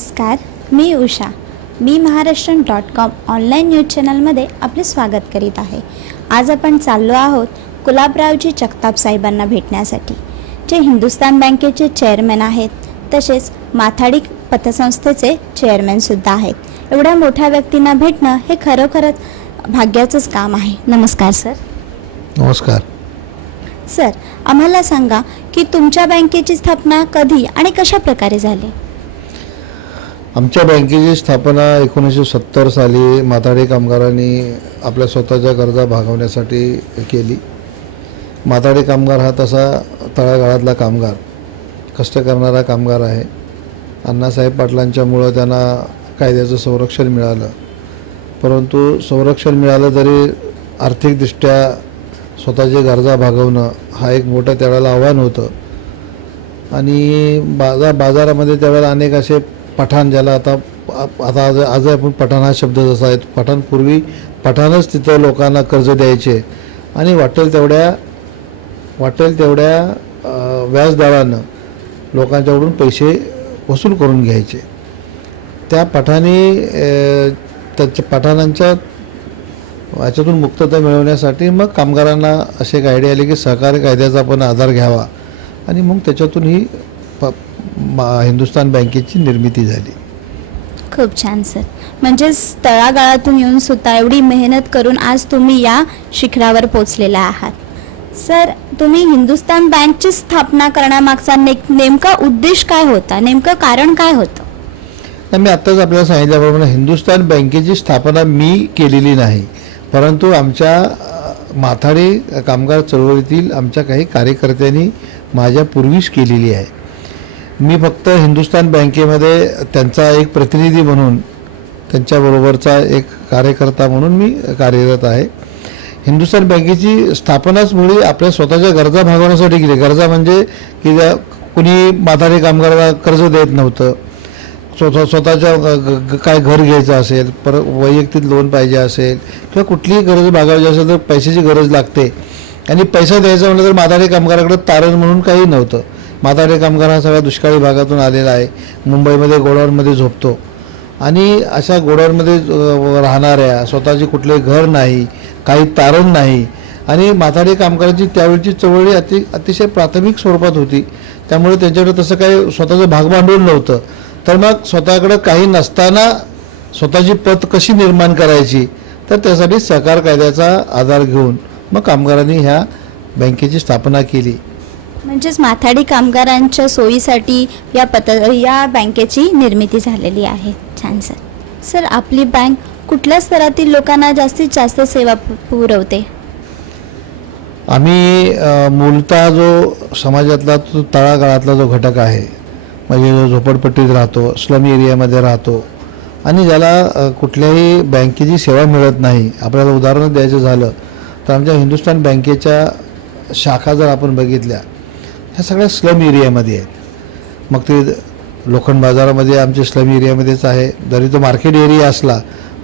नमस्कार, मी उषा. मी महाराष्ट्रन.com online news चॅनलमध्ये आपले स्वागत करीत आहे. आज आपण चाललो आहोत गुलाबरावजी जगताप साहेबांना भेटण्यासाठी, जे हिंदुस्तान बँकेचे चेअरमॅन आहेत, तसेच माथाडी पतसंस्थेचे चेअरमॅनसुद्धा आहेत. एवढ्या मोठ्या व्यक्तींना भेटणं हे खरोखरच भाग्याचंच काम आहे. नमस्कार सर. नमस्कार सर, आम्हाला सांगा की तुमच्या बँकेची स्थापना कधी आणि कशा प्रकारे झाली? आमच्या बँकेची स्थापना 1970 साली माथाडी कामगारांनी आपल्या स्वतःच्या गरजा भागवण्यासाठी केली. माथाडी कामगार हा तसा तळागाळातला कामगार, कष्ट करणारा कामगार आहे. अण्णासाहेब पाटलांच्यामुळं त्यांना कायद्याचं संरक्षण मिळालं, परंतु संरक्षण मिळालं तरी आर्थिकदृष्ट्या स्वतःच्या गरजा भागवणं हा एक मोठं त्यावेळेला आव्हान होतं. आणि बाजारामध्ये त्यावेळेला अनेक असे पठाण, ज्याला आता आज आपण पठाण हा शब्द जसा आहे, पठाणपूर्वी पठाणच तिथं लोकांना कर्ज द्यायचे आणि वाटेल तेवढ्या व्याजदरानं लोकांच्याकडून पैसे वसूल करून घ्यायचे. त्या पठाणांच्या याच्यातून मुक्तता मिळवण्यासाठी मग कामगारांना असे एक आयडिया आली की सहकारी कायद्याचा आपण आधार घ्यावा, आणि मग त्याच्यातून ही हिंदुस्तान बँकेची निर्मिती झाली. खूप छान सर. म्हणजे तळागाळातून येऊन सुद्धा एवढी मेहनत करून आज तुम्ही या शिखरावर पोहोचलेला आहात. सर, तुम्ही हिंदुस्तान बँकची स्थापना करण्यामागचा नेमका उद्देश काय होता, नेमकं कारण काय होतं? मी आत्ताच आपल्याला सांगितल्याप्रमाणे हिंदुस्तान बँकेची स्थापना मी केलेली नाही, परंतु आमच्या माथाडी कामगार चळवळीतील आमच्या काही कार्यकर्त्यांनी माझ्या पूर्वीच केलेली आहे. मी फक्त हिंदुस्तान बँकेमध्ये त्यांचा एक प्रतिनिधी म्हणून, त्यांच्याबरोबरचा एक कार्यकर्ता म्हणून मी कार्यरत आहे. हिंदुस्तान बँकेची स्थापनाच मुळी आपल्या स्वतःच्या गरजा भागवण्यासाठी केली. गरजा म्हणजे की कुणी माथाडी कामगाराला कर्ज देत नव्हतं, स्वतःच्या काय घर घ्यायचं असेल, वैयक्तिक लोन पाहिजे असेल किंवा कुठलीही गरज भागवायची असेल तर पैशाची गरज लागते. आणि पैसा द्यायचा म्हटलं तर माथाडी कामगाराकडे तारण म्हणून काही नव्हतं. माथाडी कामगार हा सगळ्या दुष्काळी भागातून आलेला आहे. मुंबईमध्ये गोडाऊनमध्ये झोपतो आणि अशा गोडाऊनमध्ये राहणाऱ्या, स्वतःची कुठलंही घर नाही, काही तारण नाही, आणि माथाडी कामगारांची त्यावेळची चळवळी अतिशय प्राथमिक स्वरूपात होती. त्यामुळे त्यांच्याकडे तसं काही स्वतःचं भागभांडवल नव्हतं. तर मग स्वतःकडे काही नसताना स्वतःची पत कशी निर्माण करायची, तर त्यासाठी सहकार कायद्याचा आधार घेऊन मग कामगारांनी ह्या बँकेची स्थापना केली. म्हणजेच माथाडी कामगारांच्या सोयीसाठी या बँकेची निर्मिती झालेली आहे. छान सर. सर, आपली बँक कुठल्या स्तरातील लोकांना जास्तीत जास्त सेवा पुरवते? आम्ही मूलतः जो समाजातला तो तळागाळातला जो घटक आहे, म्हणजे जो झोपडपट्टीत राहतो, स्लम एरियामध्ये राहतो आणि ज्याला कुठल्याही बँकेची सेवा मिळत नाही. आपल्याला उदाहरण द्यायचं झालं तर आमच्या हिंदुस्तान बँकेच्या शाखा जर आपण बघितल्या, ह्या सगळ्या स्लम एरियामध्ये आहेत. मग ते लोखंड बाजारामध्ये आमच्या स्लम एरियामध्येच आहे. जरी तो मार्केट एरिया असला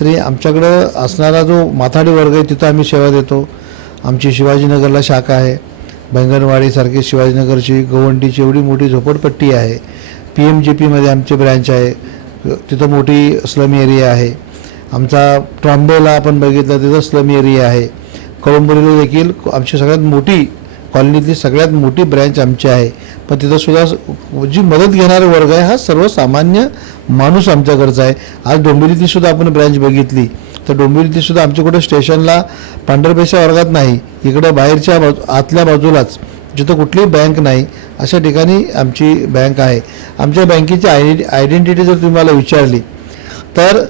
तरी आमच्याकडं असणारा जो माथाडी वर्ग आहे तिथं आम्ही सेवा देतो. आमची शिवाजीनगरला शाखा आहे, बैंगनवाडीसारखी शिवाजीनगरची, गवंडीची एवढी मोठी झोपडपट्टी आहे. PMJPमध्ये आमची ब्रँच आहे, तिथं मोठी स्लम एरिया आहे. आमचा ट्रॉम्बेला आपण बघितलं तिथं स्लम एरिया आहे. कळंबोलीला देखील आमची सगळ्यात मोठी कॉलनीतली सगळ्यात मोठी ब्रँच आमची आहे. पण तिथंसुद्धा जी मदत घेणारा वर्ग आहे हा सर्वसामान्य माणूस आमच्याकडचा आहे. आज डोंबिवलीतलीसुद्धा आपण ब्रँच बघितली तर डोंबिवलीतलीसुद्धा आमच्या कुठं स्टेशनला पांढरपेशा वर्गात नाही, इकडं बाहेरच्या आतल्या बाजूलाच जिथं कुठलीही बँक नाही अशा ठिकाणी आमची बँक आहे. आमच्या बँकेची आयडेंटिटी जर तुम्ही मला विचारली तर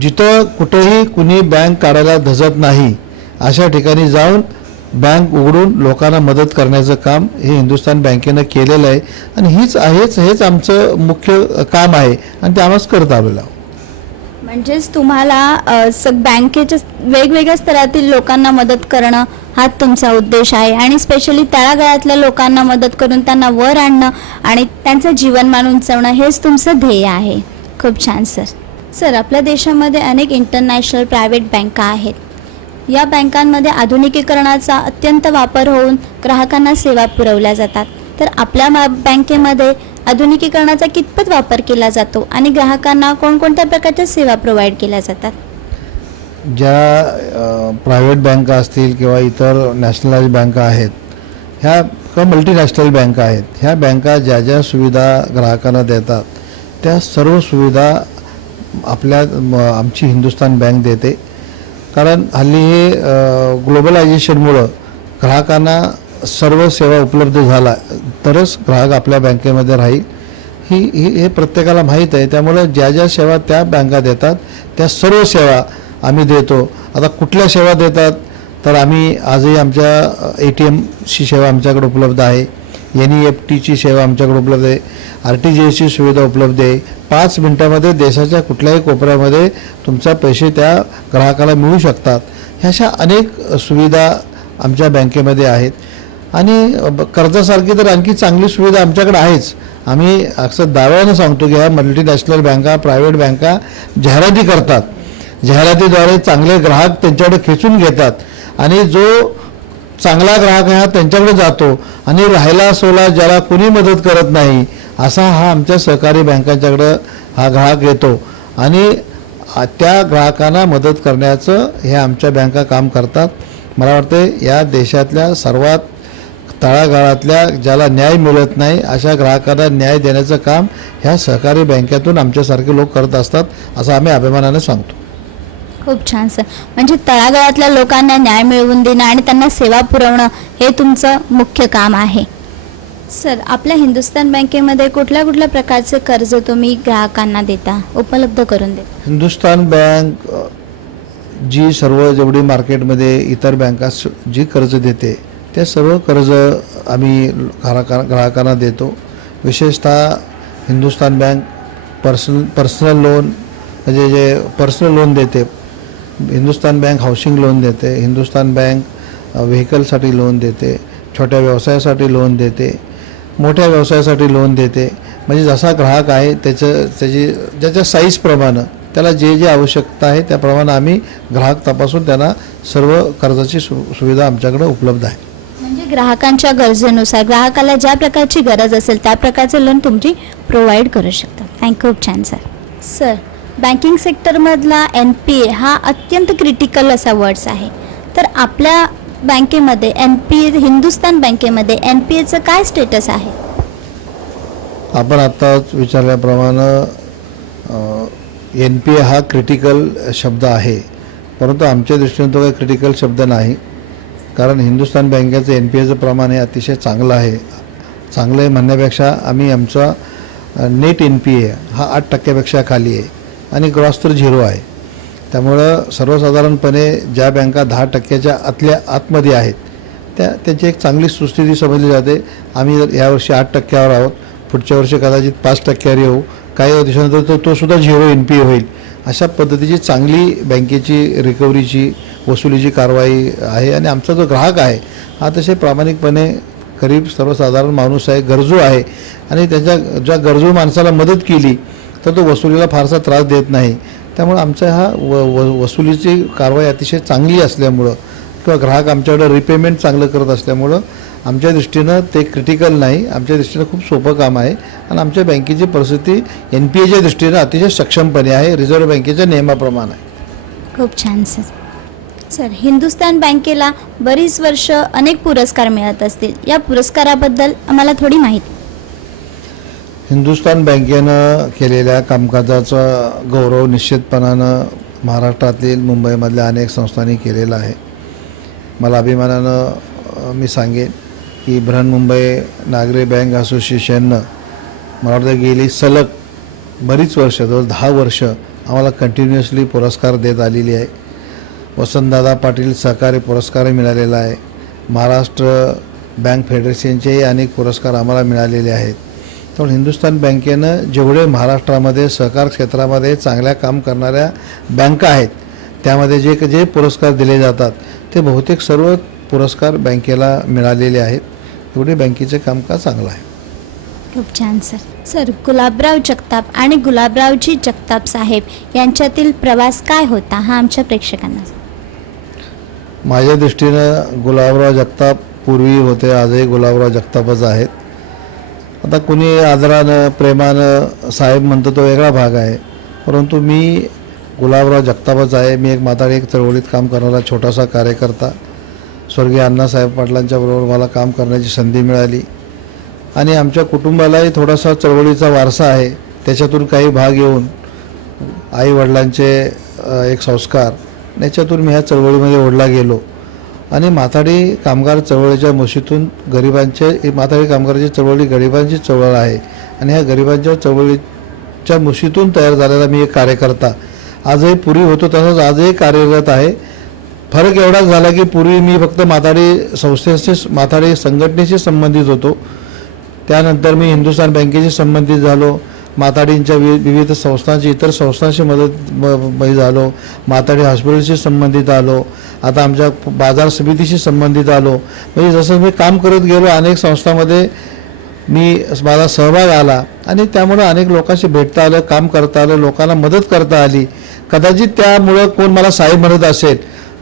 जिथं कुठेही कुणी बँक काढायला धजत नाही अशा ठिकाणी जाऊन बँक उघडून लोकांना मदत करण्याचं काम हे हिंदुस्तान बँकेनं केलेलं आहे. आणि हेच आमचं मुख्य काम आहे आणि ते आम्हाच करत आलेलो आहोत. म्हणजेच तुम्हाला बँकेच्या वेगवेगळ्या स्तरातील लोकांना मदत करणं हा तुमचा उद्देश आहे, आणि स्पेशली तळागाळातल्या लोकांना मदत करून त्यांना वर आणणं आणि त्यांचं जीवनमान उंचावणं हेच तुमचं ध्येय आहे. खूप छान सर. सर, आपल्या देशामध्ये अनेक इंटरनॅशनल प्रायव्हेट बँका आहेत. या बँकांमध्ये आधुनिकीकरणाचा अत्यंत वापर होऊन ग्राहकांना सेवा पुरवल्या जातात. तर आपल्या बँकेमध्ये आधुनिकीकरणाचा कितपत वापर केला जातो आणि ग्राहकांना कोणकोणत्या प्रकारच्या सेवा प्रोव्हाइड केल्या जातात? ज्या प्रायव्हेट बँका असतील किंवा इतर नॅशनलाइज बँका आहेत, ह्या किंवा मल्टीनॅशनल बँका आहेत, ह्या बँका ज्या ज्या सुविधा ग्राहकांना देतात त्या सर्व सुविधा आमची हिंदुस्तान बँक देते. कारण हल्ली हे ग्लोबलायझेशनमुळं ग्राहकांना सर्व सेवा उपलब्ध झाला तरच ग्राहक आपल्या बँकेमध्ये राहील हे प्रत्येकाला माहीत आहे. त्यामुळे ज्या ज्या सेवा त्या बँका देतात त्या सर्व सेवा आम्ही देतो. आता कुठल्या सेवा देतात तर आम्ही आजही आमच्या ATMची सेवा आमच्याकडे उपलब्ध आहे, NEFTची सेवा आमच्याकडे उपलब्ध आहे, RTGSची सुविधा उपलब्ध आहे. 5 मिनिटामध्ये देशाच्या कुठल्याही कोपऱ्यामध्ये तुमचा पैसे त्या ग्राहकाला मिळू शकतात. ह्या अशा अनेक सुविधा आमच्या बँकेमध्ये आहेत. आणि कर्जासारखी तर आणखी चांगली सुविधा आमच्याकडे आहेच. आम्ही अक्सर दाव्यानं सांगतो की ह्या मल्टीनॅशनल बँका, प्रायव्हेट बँका जाहिराती करतात. जाहिरातीद्वारे चांगले ग्राहक त्यांच्याकडे खेचून घेतात आणि जो चांगला ग्राहक आहे हा त्यांच्याकडे जातो आणि राहिला सोला ज्याला कोणी मदत करत नाही असा हा आमच्या सहकारी बँकांच्याकडं हा ग्राहक येतो आणि त्या ग्राहकांना मदत करण्याचं हे आमच्या बँका काम करतात. मला वाटते या देशातल्या सर्वात तळागाळातल्या ज्याला न्याय मिळत नाही अशा ग्राहकांना न्याय देण्याचं काम ह्या सहकारी बँकेतून आमच्यासारखे लोक करत असतात असं आम्ही अभिमानाने सांगतो. खूप छान सर. म्हणजे तळागाळातल्या लोकांना न्याय मिळवून देणं आणि त्यांना सेवा पुरवणं हे तुमचं मुख्य काम आहे. सर, आपल्या हिंदुस्तान बँकेमध्ये कुठल्या कुठल्या प्रकारचे कर्ज तुम्ही ग्राहकांना देता, उपलब्ध करून देता? हिंदुस्तान बँक जी सर्व जेवढी मार्केटमध्ये इतर बँका जी कर्ज देते ते सर्व कर्ज आम्ही ग्राहकांना देतो. विशेषतः हिंदुस्तान बँक पर्सनल लोन म्हणजे जे पर्सनल लोन देते, हिंदुस्तान बँक हाऊसिंग लोन देते, हिंदुस्तान बँक व्हेकलसाठी लोन देते, छोट्या व्यवसायासाठी लोन देते, मोठ्या व्यवसायासाठी लोन देते. म्हणजे जसा ग्राहक आहे ज्याच्या साईजप्रमाणे त्याला जे जे आवश्यकता आहे त्याप्रमाणे आम्ही ग्राहक तपासून त्यांना सर्व कर्जाची सुविधा आमच्याकडे उपलब्ध आहे. म्हणजे ग्राहकांच्या गरजेनुसार ग्राहकाला ज्या प्रकारची गरज असेल त्या प्रकारचे लोन तुमची प्रोव्हाइड करू शकता. खूप छान सर. सर, बँकिंग सेक्टरमधला NPA हा अत्यंत क्रिटिकल असा वर्ड्स आहे. तर आपल्या बँकेमध्ये NPA, हिंदुस्तान बँकेमध्ये NPAचं काय स्टेटस आहे? आपण आत्ताच विचारल्याप्रमाणे NPA हा क्रिटिकल शब्द आहे, परंतु आमच्या दृष्टीने तो काही क्रिटिकल शब्द नाही. कारण हिंदुस्तान बँकेचं NPAचं प्रमाण हे अतिशय चांगलं आहे. चांगलं आहे म्हणण्यापेक्षा आम्ही आमचा नेट NPA हा 8% खाली आहे आणि ग्रॉस तर 0 आहे. त्यामुळं सर्वसाधारणपणे ज्या बँका 10% आतमध्ये आहेत त्यांची एक चांगली सुस्थिती समजली जाते. आम्ही यावर्षी 8% आहोत, पुढच्या वर्षी कदाचित 5% येऊ, काही दिवसानंतर तो सुद्धा 0 NPA होईल. अशा पद्धतीची चांगली बँकेची रिकव्हरीची वसुलीची कारवाई आहे. आणि आमचा जो ग्राहक आहे हा अतिशय प्रामाणिकपणे गरीब सर्वसाधारण माणूस आहे, गरजू आहे आणि त्याच्या ज्या गरजू माणसाला मदत केली तर तो वसुलीला फारसा त्रास देत नाही. त्यामुळे आमचा हा वसुलीची कारवाई अतिशय चांगली असल्यामुळं किंवा ग्राहक आमच्याकडे रिपेमेंट चांगलं करत असल्यामुळं आमच्या दृष्टीनं ते क्रिटिकल नाही, आमच्या दृष्टीनं खूप सोपं काम आहे. आणि आमच्या बँकेची परिस्थिती NPAच्या दृष्टीनं अतिशय सक्षमपणे आहे, रिझर्व्ह बँकेच्या नियमाप्रमाणे आहे. खूप छान सर. सर, हिंदुस्तान बँकेला बरीच वर्ष अनेक पुरस्कार मिळत असतील, या पुरस्काराबद्दल आम्हाला थोडी माहिती. हिंदुस्तान बँकेनं केलेल्या कामकाजाचा गौरव निश्चितपणानं महाराष्ट्रातील मुंबईमधल्या अनेक संस्थांनी केलेला आहे. मला अभिमानानं मी सांगेन की बृहन्मुंबई नागरी बँक असोसिएशननं मला वाटतं गेली सलग बरीच वर्ष, जवळ 10 वर्ष आम्हाला कंटिन्युअसली पुरस्कार देत आलेली आहे. वसंतदादा पाटील सहकारी पुरस्कारही मिळालेला आहे. महाराष्ट्र बँक फेडरेशनचेही अनेक पुरस्कार आम्हाला मिळालेले आहेत. तर हिंदुस्तान बँकेनं जेवढे महाराष्ट्रामध्ये सहकार क्षेत्रामध्ये चांगल्या काम करणाऱ्या बँका आहेत त्यामध्ये जे पुरस्कार दिले जातात ते बहुतेक सर्व पुरस्कार बँकेला मिळालेले आहेत. एवढे बँकेचे कामकाज चांगलं आहे. खूप छान सर. सर, गुलाबराव जगताप आणि गुलाबरावजी जगताप साहेब यांच्यातील प्रवास काय होता हा आमच्या प्रेक्षकांना? माझ्या दृष्टीनं गुलाबराव जगताप पूर्वी होते, आजही गुलाबराव जगतापच आहेत. आता कुणी आदरानं प्रेमानं साहेब म्हणतो तो वेगळा भाग आहे, परंतु मी गुलाबराव जगतापच आहे. मी एक माताडी एक चळवळीत काम करणारा छोटासा कार्यकर्ता. स्वर्गीय अण्णासाहेब पाटलांच्या बरोबर मला काम करण्याची संधी मिळाली आणि आमच्या कुटुंबालाही थोडासा चळवळीचा वारसा आहे. त्याच्यातून काही भाग येऊन आईवडिलांचे एक संस्कार याच्यातून मी ह्या चळवळीमध्ये ओढला गेलो आणि माथाडी कामगार चळवळीच्या मुशीतून माथाडी कामगाराची चळवळी गरिबांची चळवळ आहे आणि ह्या गरिबांच्या चळवळीच्या मुशीतून तयार झालेला मी एक कार्यकर्ता. आजही पूर्वी होतो तसंच आजही कार्यरत आहे. फरक एवढाच झाला की पूर्वी मी फक्त माथाडी संघटनेशी संबंधित होतो. त्यानंतर मी हिंदुस्थान बँकेशी संबंधित झालो. माथाडींच्या विविध संस्थांची इतर संस्थांशी मदत झालो. माथाडी हॉस्पिटलशी संबंधित आलो. आता आमच्या बाजार समितीशी संबंधित आलो. म्हणजे जसं मी काम करत गेलो अनेक संस्थांमध्ये माझा सहभाग आला आणि त्यामुळे अनेक लोकांशी भेटता आलं, काम करता आलं, लोकांना मदत करता आली. कदाचित त्यामुळं कोण मला साहेब म्हणत असेल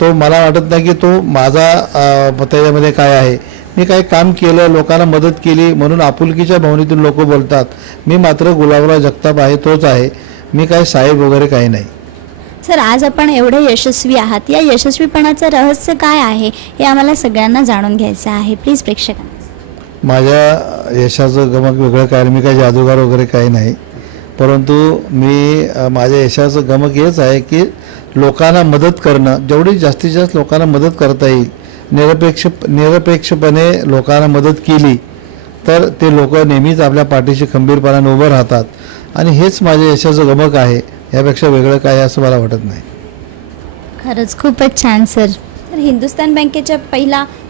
तो मला वाटत नाही की तो माझा त्याच्यामध्ये काय आहे. मी काही काम केलं, लोकांना मदत केली म्हणून आपुलकीच्या भावनेतून लोक बोलतात. मी मात्र गुलाबराव जगताप आहे, तोच आहे. मी काही साहेब वगैरे काही नाही. सर, आज आपण एवढे यशस्वी आहात, या यशस्वीपणाचं रहस्य काय आहे हे आम्हाला सगळ्यांना जाणून घ्यायचं आहे. प्लीज प्रेक्षकांना. माझ्या यशाचं गमक वेगळं काय, मी काही जादूगार वगैरे काही नाही, परंतु माझ्या यशाचं गमक हेच आहे की लोकांना मदत करणं. जेवढी जास्तीत जास्त लोकांना मदत करता येईल, निरपेक्षपणे लोकांना मदत केली तर ते लोक नेहमीच आपल्या पाठीशी खंबीरपणाने उभं राहतात आणि हेच माझ्या यशाचं गमक आहे. यापेक्षा वेगळं काय असं मला वाटत नाही. खरंच खूपच छान सर. तर हिंदुस्थान बँकेच्या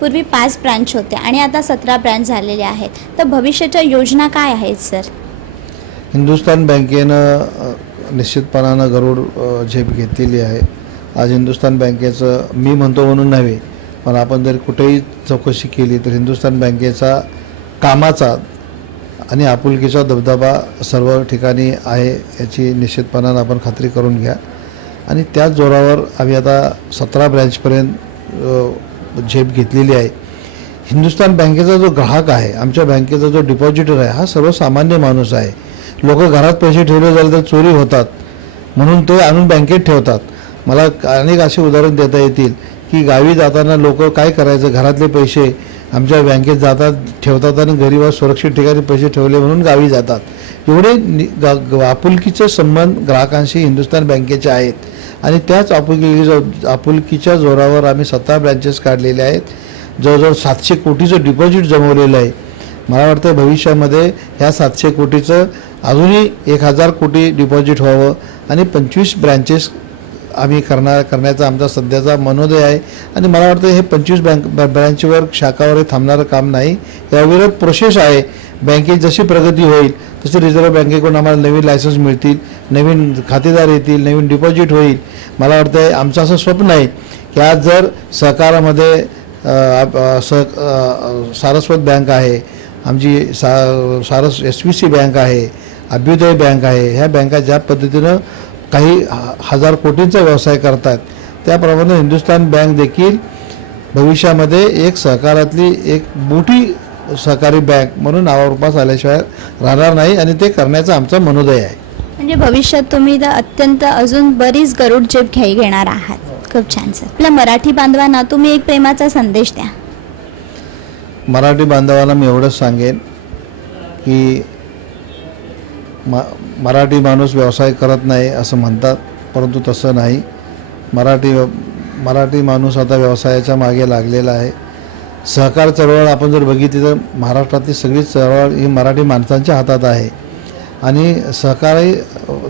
पूर्वी 5 ब्रांच होत्या आणि आता 17 ब्रांच झालेल्या आहेत. तर भविष्याच्या योजना काय आहेत सर? हिंदुस्थान बँकेनं निश्चितपणानं गरुड झेप घेतलेली आहे. आज हिंदुस्थान बँकेचं मी म्हणतो म्हणून नव्हे, पण आपण जर कुठेही चौकशी केली तर हिंदुस्थान बँकेचा कामाचा आणि आपुलकीचा दबदबा सर्व ठिकाणी आहे याची निश्चितपणानं आपण खात्री करून घ्या. आणि त्याच जोरावर आम्ही आता 17 ब्रँचपर्यंत झेप घेतलेली आहे. हिंदुस्थान बँकेचा जो ग्राहक आहे, आमच्या बँकेचा जो डिपॉझिटर आहे, हा सर्वसामान्य माणूस आहे. लोक घरात पैसे ठेवले झाले तर चोरी होतात म्हणून ते आणून बँकेत ठेवतात. मला अनेक असे उदाहरण देता येतील की गावी जाताना लोक काय करायचं, घरातले पैसे आमच्या बँकेत जातात, ठेवतात आणि गरीब सुरक्षित ठिकाणी पैसे ठेवले म्हणून गावी जातात. एवढे आपुलकीचे संबंध ग्राहकांशी हिंदुस्थान बँकेचे आहेत आणि त्याच आपुलकीच्या जोरावर आम्ही 17 ब्रँचेस काढलेले आहेत. जवळजवळ 700 कोटीचं डिपॉझिट जमवलेलं आहे. मला वाटतं भविष्यामध्ये ह्या 700 कोटीचं अजूनही 1000 कोटी डिपॉझिट व्हावं आणि 25 ब्रँचेस आम्ही करण्याचा आमचा सध्याचा मनोदय आहे. आणि मला वाटतं हे 25 ब्रँचवर शाखावर थांबणारं काम नाही, याविरोध प्रोसेस आहे. बँकेत जशी प्रगती होईल तसे रिझर्व्ह बँकेकडून आम्हाला नवीन लायसन्स मिळतील, नवीन खातेदार येतील, नवीन डिपॉझिट होईल. मला वाटतं आमचं असं स्वप्न आहे की आज जर सहकारामध्ये सारस्वत बँक आहे, आमची SVC बँक आहे, अभ्युदय बँक आहे, ह्या बँका ज्या पद्धतीनं काही 1000 कोटींचा व्यवसाय करतात त्याप्रमाणे हिंदुस्थान बँक देखील भविष्यामध्ये एक सहकारातली एक मोठी सहकारी बँक म्हणून नावारूपास आल्याशिवाय राहणार नाही आणि ते करण्याचा आमचा मनोदय आहे. म्हणजे भविष्यात तुम्ही अत्यंत अजून बरीच गरुड झेप घेणार आहात. खूप छान सर. आपल्या मराठी बांधवांना तुम्ही एक प्रेमाचा संदेश द्या. मराठी बांधवांना मी एवढंच सांगेन की मराठी माणूस व्यवसाय करत नाही असं म्हणतात, परंतु तसं नाही. मराठी माणूस आता व्यवसायाच्या मागे लागलेला आहे. सहकार चळवळ आपण जर बघितली तर महाराष्ट्रातली सगळी चळवळ ही मराठी माणसांच्या हातात आहे आणि सहकारी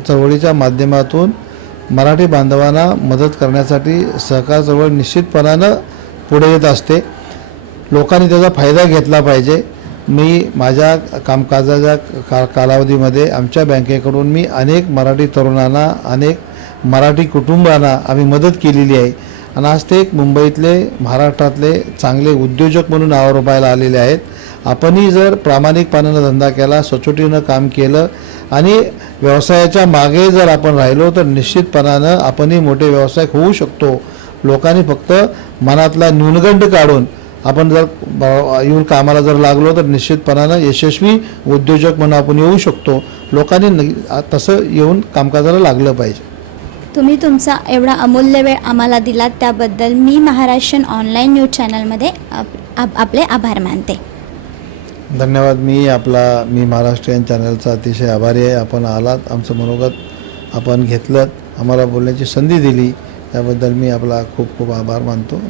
चळवळीच्या माध्यमातून मराठी बांधवांना मदत करण्यासाठी सहकार चळवळ निश्चितपणानं पुढे येत असते. लोकांनी त्याचा फायदा घेतला पाहिजे. मी माझ्या कामकाजाच्या कालावधीमध्ये आमच्या बँकेकडून मी अनेक मराठी तरुणांना, अनेक मराठी कुटुंबांना आम्ही मदत केलेली आहे आणि आज ते मुंबईतले, महाराष्ट्रातले चांगले उद्योजक म्हणून नावारूपायला आलेले आहेत. आपणही जर प्रामाणिकपणानं धंदा केला, सचोटीनं काम केलं आणि व्यवसायाच्या मागे जर आपण राहिलो तर निश्चितपणानं आपणही मोठे व्यावसायिक होऊ शकतो. लोकांनी फक्त मनातला न्यूनगंड काढून आपण जर येऊन कामाला जर लागलो तर निश्चितपणानं यशस्वी उद्योजक म्हणून आपण येऊ शकतो. लोकांनी तसं येऊन कामकाजाला लागलं पाहिजे. तुम्ही तुमचा एवढा अमूल्य वेळ आम्हाला दिलात त्याबद्दल मी महाराष्ट्रीयन ऑनलाईन न्यूज चॅनलमध्ये आपले आभार मानते. धन्यवाद. मी महाराष्ट्रीयन चॅनलचा अतिशय आभारी आहे. आपण आलात, आमचं मनोगत आपण घेतलं, आम्हाला बोलण्याची संधी दिली, त्याबद्दल मी आपला खूप खूप आभार मानतो.